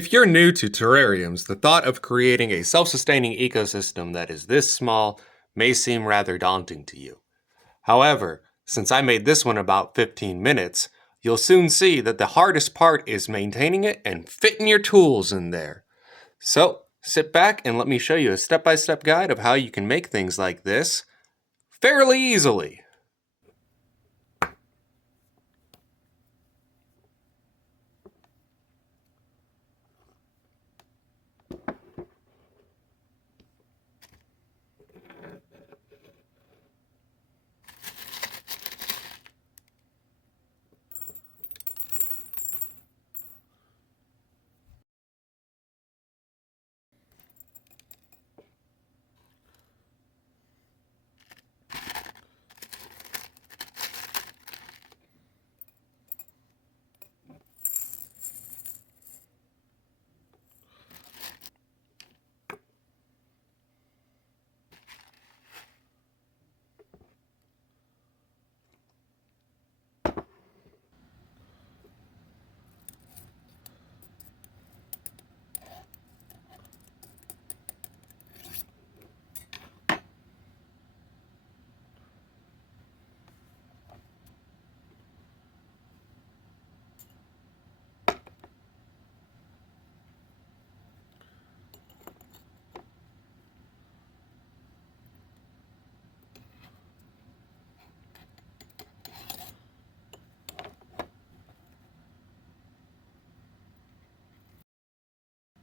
If you're new to terrariums, the thought of creating a self-sustaining ecosystem that is this small may seem rather daunting to you. However, since I made this one about 15 minutes, you'll soon see that the hardest part is maintaining it and fitting your tools in there. So, sit back and let me show you a step-by-step guide of how you can make things like this fairly easily.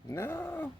No.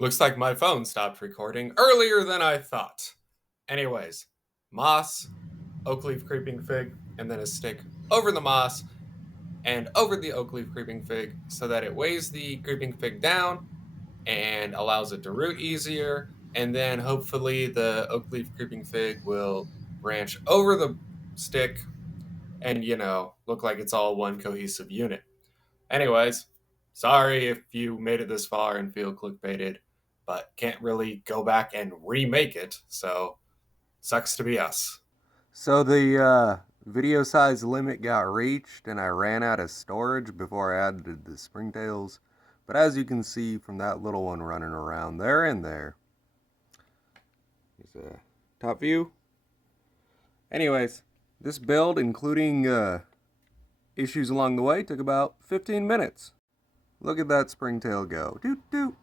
Looks like my phone stopped recording earlier than I thought. Anyways, moss, oak leaf creeping fig, and then a stick over the moss and over the oak leaf creeping fig so that it weighs the creeping fig down and allows it to root easier. And then hopefully the oak leaf creeping fig will branch over the stick and, look like it's all one cohesive unit. Anyways, sorry if you made it this far and feel clickbaited, but can't really go back and remake it, so sucks to be us. So the video size limit got reached and I ran out of storage before I added the springtails. But as you can see from that little one running around, they're in there. Here's a top view. Anyways, this build, including issues along the way, took about 15 minutes. Look at that springtail go. Doot doot.